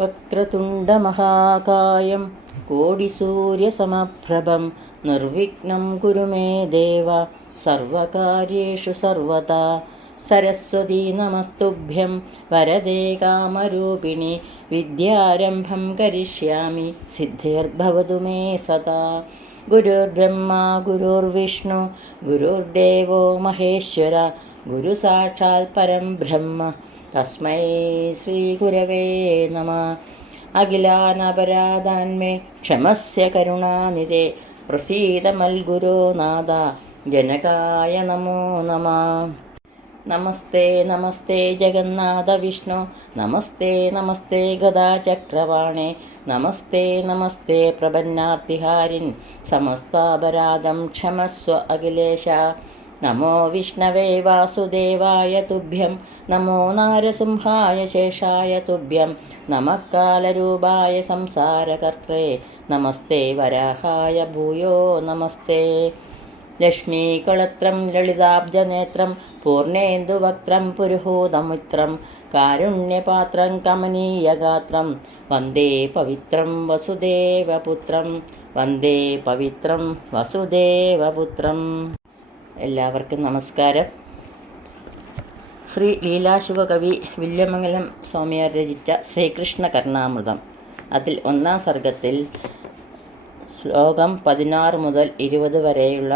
വക്രതുണ്ടമഹാകായം കോടിസൂര്യസമപ്രഭം നിർവിഘ്നം കുരു മേ ദേവ സർവകാര്യേഷു സർവദാ. സരസ്വതീ നമസ്തുഭ്യം വരദേ കാമരൂപിണി വിദ്യാരംഭം കരിഷ്യാമി സിദ്ധിർഭവതു മേ സദാ. ഗുരുർബ്രഹ്മാ ഗുരുർവിഷ്ണു ഗുരുർദേവോ മഹേശ്വര ഗുരു സാക്ഷാൽ പരം ബ്രഹ്മ തസ്മൈ ശ്രീ ഗുരവേ നമഃ. അഖിലാനപരാധാന്മേ ക്ഷമസ്യ കരുണാനിധേ പ്രസീദ മൽഗുരോ നാഥ ജനകായ നമോ നമഃ. നമസ്തേ നമസ്തേ ജഗന്നാഥ വിഷ്ണു നമസ്തേ നമസ്തേ ഗദാചക്രവാണേ നമസ്തേ നമസ്തേ പ്രപന്നാർത്തിഹാരിൻ സമസ്താപരാധം ക്ഷമസ്വ അഖിലേശ. നമോ വിഷ്ണവേ വാസുദേവായ തുഭ്യം നമോ നാരസിംഹായ ശേഷായ തുഭ്യം നമഃ കാലരൂപായ സംസാരകർത്രേ നമസ്തേ വരാഹായ ഭൂയോ നമസ്തേ. ലക്ഷ്മീകളത്രം ലളിതാബ്ജനേത്രം പൂർണേന്ദുവക്ത്രം പുരുഹൂതമിത്രം കാരുണ്യപാത്രം കമനീയഗാത്രം വന്ദേ പവിത്രം വസുദേവപുത്രം വന്ദേ പവിത്രം വസുദേവപുത്രം. എല്ലാവർക്കും നമസ്കാരം. ശ്രീ ലീലാശിവകവി വില്യമംഗലം സ്വാമിയാർ രചിച്ച ശ്രീകൃഷ്ണ കർണാമൃതം അതിൽ ഒന്നാം സർഗത്തിൽ ശ്ലോകം 16 മുതൽ 20 വരെയുള്ള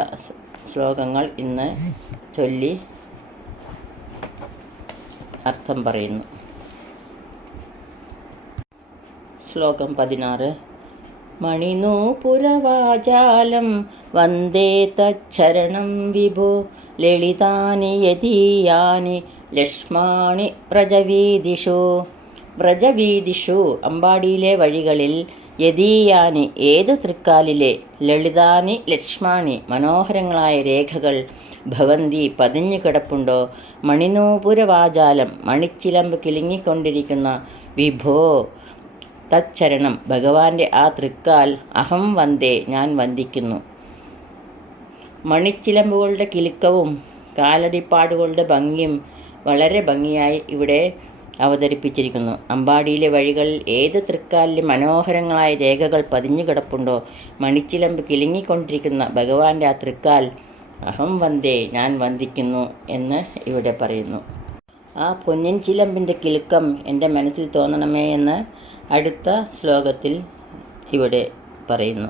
ശ്ലോകങ്ങൾ ഇന്ന് ചൊല്ലി അർത്ഥം പറയുന്നു. ശ്ലോകം 16. മണിനൂപുരവാചാലം വന്ദേ തച്ചരണം വിഭോ ലളിതാനി യദീയാനി ലക്ഷ്മാണി വ്രജവീദിഷു അമ്പാടിയിലെ വഴികളിൽ യദീയാനി ഏതു തൃക്കാലിലെ ലളിതാനി ലക്ഷ്മാണി മനോഹരങ്ങളായ രേഖകൾ ഭവന്തി പതിഞ്ഞു കിടപ്പുണ്ടോ മണിനൂപുരവാചാലം മണിച്ചിലമ്പ് കിലുങ്ങിക്കൊണ്ടിരിക്കുന്ന വിഭോ തച്ചരണം ഭഗവാന്റെ ആ തൃക്കാൽ അഹം വന്ദേ ഞാൻ വന്ദിക്കുന്നു. മണിച്ചിലമ്പുകളുടെ കിലുക്കവും കാലടിപ്പാടുകളുടെ ഭംഗിയും വളരെ ഭംഗിയായി ഇവിടെ അവതരിപ്പിച്ചിരിക്കുന്നു. അമ്പാടിയിലെ വഴികളിൽ ഏത് തൃക്കാലിലെ മനോഹരങ്ങളായ രേഖകൾ പതിഞ്ഞു കിടപ്പുണ്ടോ മണിച്ചിലമ്പ് കിലുങ്ങിക്കൊണ്ടിരിക്കുന്ന ഭഗവാന്റെ ആ തൃക്കാൽ അഹം വന്ദേ ഞാൻ വന്ദിക്കുന്നു എന്ന് ഇവിടെ പറയുന്നു. ആ പൊന്നിൻ ചിലമ്പിൻ്റെ കിലുക്കം എൻ്റെ മനസ്സിൽ തോന്നണമേ എന്ന് അടുത്ത ശ്ലോകത്തിൽ ഇവിടെ പറയുന്നു.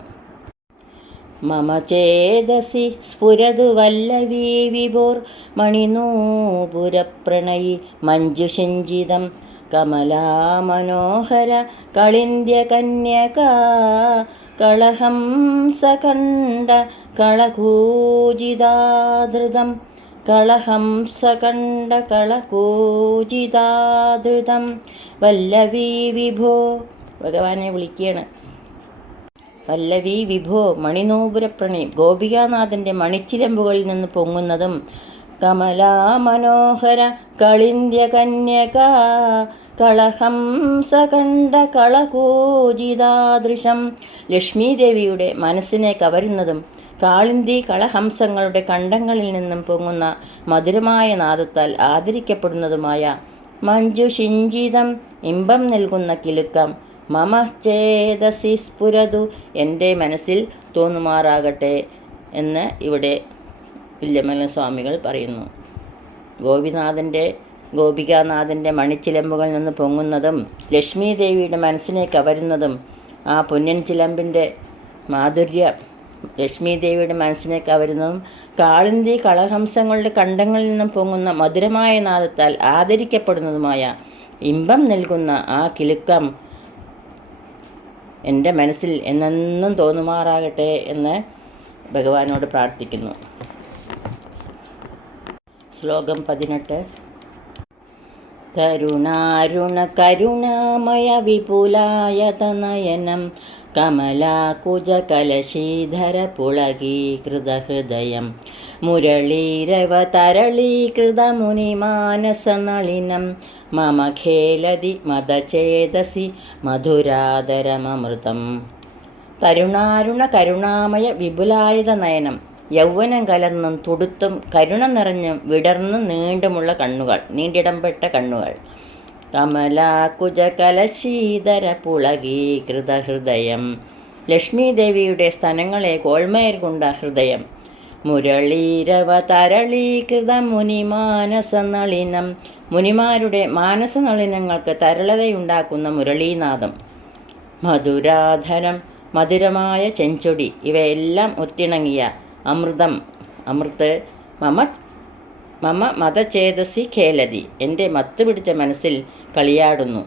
മമ ചേതസി സ്ഫുരതു വല്ലവീ വിഭോർ മണിനൂപുരപ്രണയി മഞ്ജുഷിഞ്ചിതം കമലാമനോഹര കളിന്ത്യകന്യകാ കളഹംസകണ്ഠ കളകൂജിതാധൃതം കളകൂജിതാധൃതം വല്ലവീ വിഭോ ഭഗവാനെ വിളിക്കുകയാണ്. വല്ലവീ വിഭോ മണിനൂപുരപ്രണി ഗോപികാനാഥൻ്റെ മണിച്ചിലമ്പുകളിൽ നിന്ന് പൊങ്ങുന്നതും കമലാമനോഹര കളിന്ത്യകന്യകാ കളഹംസകണ്ഠ കളകൂജിതാദൃശം ലക്ഷ്മീദേവിയുടെ മനസ്സിനെ കവരുന്നതും കാളിന്തി കളഹംസങ്ങളുടെ കണ്ഠങ്ങളിൽ നിന്നും പൊങ്ങുന്ന മധുരമായ നാദത്താൽ ആദരിക്കപ്പെടുന്നതുമായ മഞ്ജുഷിഞ്ചിതം ഇമ്പം നൽകുന്ന കിലുക്കം മമ ചേതസി സ്ഫുരതു എൻ്റെ മനസ്സിൽ തോന്നുമാറാകട്ടെ എന്ന് ഇവിടെ വില്യമംഗലം സ്വാമികൾ പറയുന്നു. ഗോപികാനാഥൻ്റെ മണിച്ചിലമ്പുകളിൽ നിന്ന് പൊങ്ങുന്നതും ലക്ഷ്മീദേവിയുടെ മനസ്സിനെ കവരുന്നതും ആ പൊന്നിൻ ചിലമ്പിൻ്റെ മാധുര്യം ലക്ഷ്മീദേവിയുടെ മനസ്സിനെ കവരുന്നതും കാളിന്തി കളഹംസങ്ങളുടെ കണ്ഠങ്ങളിൽ നിന്നും പൊങ്ങുന്ന മധുരമായ നാദത്താൽ ആദരിക്കപ്പെടുന്നതുമായ ഇമ്പം നൽകുന്ന ആ കിലുക്കം എൻ്റെ മനസ്സിൽ എന്നെന്നും തോന്നുമാറാകട്ടെ എന്ന് ഭഗവാനോട് പ്രാർത്ഥിക്കുന്നു. ശ്ലോകം 18. തരുണാരുണ കരുണാമയ വിപുലായതനയനം കമലാകുജകലശീധര പുളകീകൃതഹൃദയം മുരളീരവതരളീകൃതമുനിമാനസനളിനം മമ ഖേലതി മദചേതസി മധുരാദരമമൃതം. തരുണാരുണ കരുണാമയ വിപുലായത നയനം യൗവനം കലർന്നും തുടുത്തും കരുണ നിറഞ്ഞും വിടർന്നും നീണ്ടുമുള്ള കണ്ണുകൾ നീണ്ടിടംപെട്ട കണ്ണുകൾ കമലാകുജകലശീധര പുളകീകൃത ഹൃദയം. ലക്ഷ്മീദേവിയുടെ സ്തനങ്ങളെ കോൾമേർ കൊണ്ട ഹൃദയം. മുരളീരവ തരളീകൃത മുനിമാനസനളിനം. മുനിമാരുടെ മാനസനളിനങ്ങൾക്ക് തരളതയുണ്ടാക്കുന്ന മുരളീനാദം. മധുരാധരം മധുരമായ ചെഞ്ചൊടി. ഇവയെല്ലാം ഒത്തിണങ്ങിയ അമൃത് മമ മതചേതസി ഖേലതി. എൻ്റെ മത്ത് പിടിച്ച മനസ്സിൽ കളിയാടുന്നു.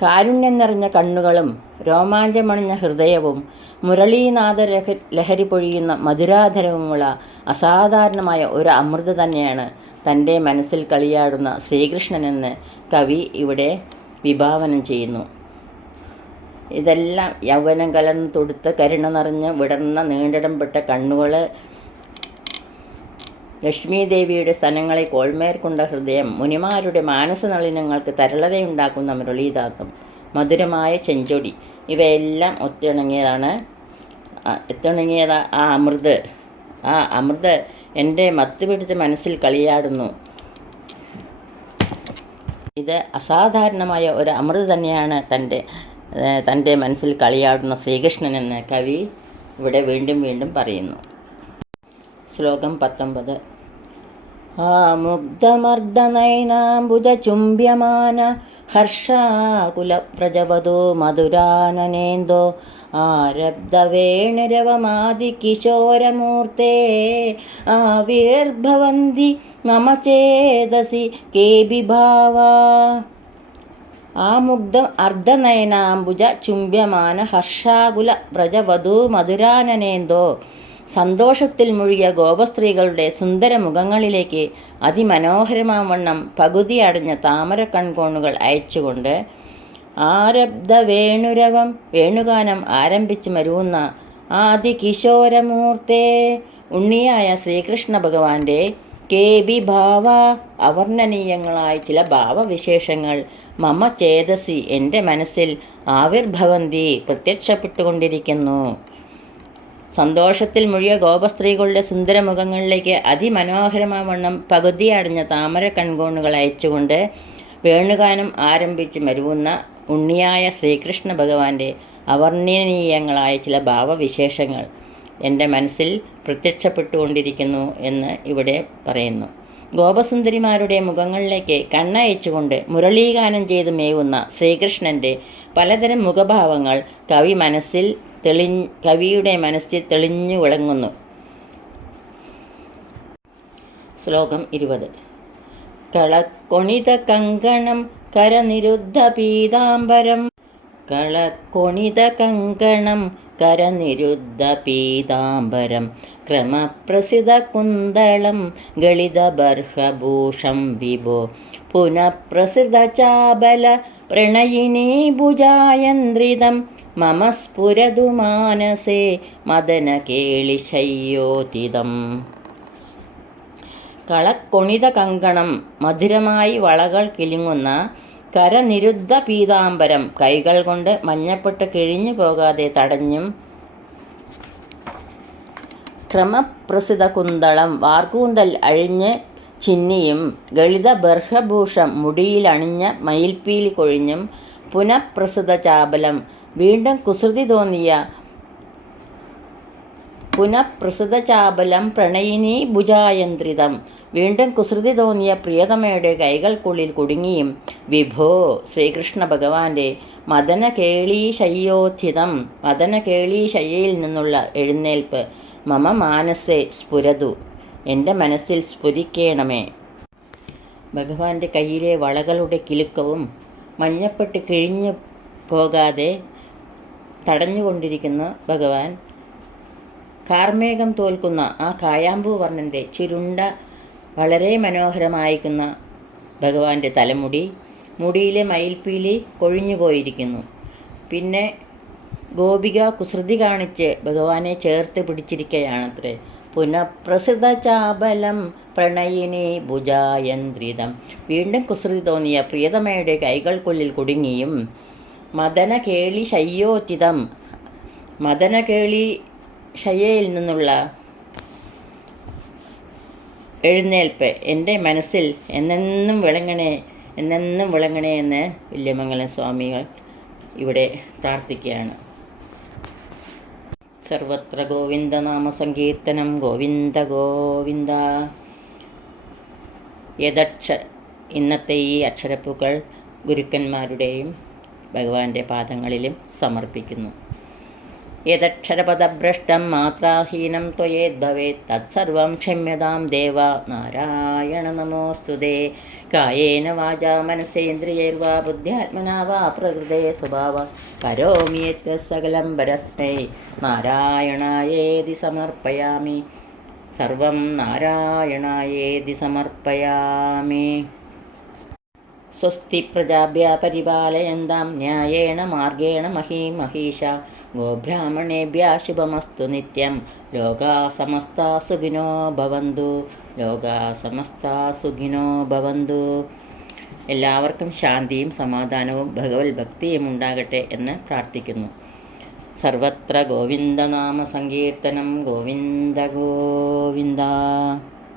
കാരുണ്യം നിറഞ്ഞ കണ്ണുകളും രോമാഞ്ചമണിഞ്ഞ ഹൃദയവും മുരളീനാഥ ലഹരി പൊഴിയുന്ന മധുരാധരവുമുള്ള അസാധാരണമായ ഒരു അമൃത തന്നെയാണ് തൻ്റെ മനസ്സിൽ കളിയാടുന്ന ശ്രീകൃഷ്ണനെന്ന് കവി ഇവിടെ വിഭാവനം ചെയ്യുന്നു. ഇതെല്ലാം യൗവനം കലർന്ന് തൊടുത്ത് കരുണ നിറഞ്ഞ് വിടർന്ന നീണ്ടിടംപെട്ട കണ്ണുകൾ, ലക്ഷ്മീദേവിയുടെ സ്തനങ്ങളെ കോൾമേർ കൊണ്ട ഹൃദയം, മുനിമാരുടെ മാനസനളിനങ്ങൾക്ക് തരളതയുണ്ടാക്കുന്ന മുരളീനാദം, മധുരമായ ചെഞ്ചൊടി, ഇവയെല്ലാം ഒത്തിണങ്ങിയതാണ് ആ അമൃത് എൻ്റെ മത്ത് പിടിച്ച മനസ്സിൽ കളിയാടുന്നു. ഇത് അസാധാരണമായ ഒരു അമൃത് തന്നെയാണ് തൻ്റെ മനസ്സിൽ കളിയാടുന്ന ശ്രീകൃഷ്ണനെന്ന് കവി ഇവിടെ വീണ്ടും വീണ്ടും പറയുന്നു. ശ്ലോകം 19. മുഗ്ധമർദ്ദനയനാംബുജചുംബ്യമാന ഹർഷാകുലപ്രജവതോ മധുരാനനേന്ദോ ആരബ്ധവേണുരവമാദികിശോരമൂർത്തേ ആവിർഭവന്തി മമ ചേതസി കേബിഭാവാ. ആ മുഗ്ധം അർദ്ധനയനാംബുജ ചുംബ്യമാന ഹർഷാകുല വ്രജവധൂ മധുരാനനേന്ദോ. സന്തോഷത്തിൽ മുഴുകിയ ഗോപസ്ത്രീകളുടെ സുന്ദര മുഖങ്ങളിലേക്ക് അതിമനോഹരമാവണ്ണം പകുതി അടഞ്ഞ താമര കൺകോണുകൾ അയച്ചുകൊണ്ട് ആരബ്ധ വേണുഗാനം ആരംഭിച്ച് മരുവുന്ന ആദികിശോരമൂർത്തേ, ഉണ്ണിയായ ശ്രീകൃഷ്ണ ഭഗവാന്റെ കേബിഭാവ, അവർണ്ണനീയങ്ങളായ ചില ഭാവവിശേഷങ്ങൾ മമ ചേതസി, എൻ്റെ മനസ്സിൽ ആവിർഭവന്തി, പ്രത്യക്ഷപ്പെട്ടുകൊണ്ടിരിക്കുന്നു. സന്തോഷത്തിൽ മുഴുകിയ ഗോപസ്ത്രീകളുടെ സുന്ദരമുഖങ്ങളിലേക്ക് അതിമനോഹരമാവണ്ണം പകുതി അടഞ്ഞ താമര കൺകോണുകൾ അയച്ചുകൊണ്ട് വേണുഗാനം ആരംഭിച്ച് മരുവുന്ന ഉണ്ണിയായ ശ്രീകൃഷ്ണ ഭഗവാന്റെ അവർണ്ണനീയങ്ങളായ ചില ഭാവവിശേഷങ്ങൾ എൻ്റെ മനസ്സിൽ പ്രത്യക്ഷപ്പെട്ടുകൊണ്ടിരിക്കുന്നു എന്ന് ഇവിടെ പറയുന്നു. ഗോപസുന്ദരിമാരുടെ മുഖങ്ങളിലേക്ക് കണ്ണയച്ചുകൊണ്ട് മുരളീഗാനം ചെയ്ത് മേവുന്ന ശ്രീകൃഷ്ണൻ്റെ പലതരം മുഖഭാവങ്ങൾ കവിയുടെ മനസ്സിൽ തെളിഞ്ഞു വിളങ്ങുന്നു. ശ്ലോകം 20. കളക്കൊണിത കങ്കണം കരനിരുദ്ധ പീതാംബരം. കളക്കൊണിത കങ്കണം കരനിരുദ്ധ പീതാംബരം ക്രമപ്രസിദ്ധ കുന്തളം ഗളിതബർഹഭൂഷം വിഭോ പുനഃപ്രസിദ്ധ ചാബല പ്രണയിനീ ഭുജായന്ത്രിതം മമ സ്ഫുരതു മാനസേ മദനകേളിശയ്യോതിതം. കളക്കൊണിത കങ്കണം, മധുരമായി വളകൾ കിലുങ്ങുന്ന കരനിരുദ്ധ പീതാംബരം, കൈകൾ കൊണ്ട് മഞ്ഞപ്പെട്ട് കിഴിഞ്ഞു പോകാതെ തടഞ്ഞും. ക്രമപ്രസിദ്ധ കുന്തളം, വാർകൂന്തൽ അഴിഞ്ഞ് ചിന്നിയും. ഗളിത ബർഹഭൂഷം, മുടിയിലണിഞ്ഞ മയിൽപ്പീലി കൊഴിഞ്ഞും. പുനഃപ്രസിദ്ധ ചാബലം, വീണ്ടും കുസൃതി തോന്നിയ. പുനഃപ്രസിദ്ധ ചാബലം പ്രണയിനീ ഭുജായന്ത്രിതം, വീണ്ടും കുസൃതി തോന്നിയ പ്രിയതമയുടെ കൈകൾക്കുള്ളിൽ കുടുങ്ങിയും. വിഭോ, ശ്രീകൃഷ്ണ ഭഗവാന്റെ മദനകേളീശയ്യോത്ഥിതം, മദനകേളീശയ്യയിൽ നിന്നുള്ള എഴുന്നേൽപ്പ്. മമ മാനസേ സ്ഫുരതു, എൻ്റെ മനസ്സിൽ സ്ഫുരിക്കേണമേ. ഭഗവാന്റെ കയ്യിലെ വളകളുടെ കിലുക്കവും മഞ്ഞപ്പെട്ട് കിഴിഞ്ഞു പോകാതെ തടഞ്ഞുകൊണ്ടിരിക്കുന്ന ഭഗവാൻ, കാർമേഘം തോൽക്കുന്ന ആ കായാമ്പൂ വർണ്ണൻ്റെ ചുരുണ്ട വളരെ മനോഹരമായിരിക്കുന്ന ഭഗവാന്റെ തലമുടി, മുടിയിലെ മയിൽപ്പീലി കൊഴിഞ്ഞു പോയിരിക്കുന്നു. പിന്നെ ഗോപിക കുസൃതി കാണിച്ച് ഭഗവാനെ ചേർത്ത് പിടിച്ചിരിക്കുകയാണത്രേ. പുനഃപ്രസിദ്ധ ചാബലം പ്രണയിനി ഭുജായന്ത്രിതം, വീണ്ടും കുസൃതി തോന്നിയ പ്രിയതമയുടെ കൈകൾക്കുള്ളിൽ കുടുങ്ങിയും. മദനകേളി ശയ്യോത്തിതം, മദനകേളി ശയ്യയിൽ നിന്നുള്ള എഴുന്നേൽപ്പ് എൻ്റെ മനസ്സിൽ എന്നെന്നും വിളങ്ങണേ എന്നെന്നും വിളങ്ങണേ എന്ന് വില്യമംഗലം സ്വാമികൾ ഇവിടെ പ്രാർത്ഥിക്കുകയാണ്. സർവത്ര ഗോവിന്ദനാമ സങ്കീർത്തനം ഗോവിന്ദ ഗോവിന്ദ. ഇന്നത്തെ ഈ അക്ഷരപ്പൂക്കൾ ഗുരുക്കന്മാരുടെയും ഭഗവാന്റെ പാദങ്ങളിലും സമർപ്പിക്കുന്നു. യദക്ഷരപദഭ്രഷ്ടം മാത്രാഹീനം ത്വയേദ്ഭവേത് തത്സർവം ക്ഷമ്യതാം ദേവ നാരായണ നമോസ്തുതേ. കായേന വാചാ മനസേന്ദ്രിയൈർവാ ബുദ്ധ്യാത്മനാ വാ പ്രകൃതേ സ്വഭാവാത് കരോമി യത്ത് സകലം പരസ്മൈ നാരായണായേതി സമർപ്പയാമി. സർവം നാരായണായേതി സമർപ്പയാമി. സ്വസ്തി പ്രജാഭ്യ പരിപാലയന്താം ന്യായേണ മാർഗേണ മഹീം മഹീഷാ ഗോബ്രാഹ്മണേഭ്യ ശുഭമസ്തു നിത്യം. ലോകാ സമസ്ത സുഖിനോ ഭവന്തു. ലോകാ സമസ്ത സുഖിനോ ഭവന്തു. എല്ലാവർക്കും ശാന്തിയും സമാധാനവും ഭഗവത് ഭക്തിയും ഉണ്ടാകട്ടെ എന്ന് പ്രാർത്ഥിക്കുന്നു. സർവത്ര ഗോവിന്ദനാമ സങ്കീർത്തനം ഗോവിന്ദ ഗോവിന്ദ.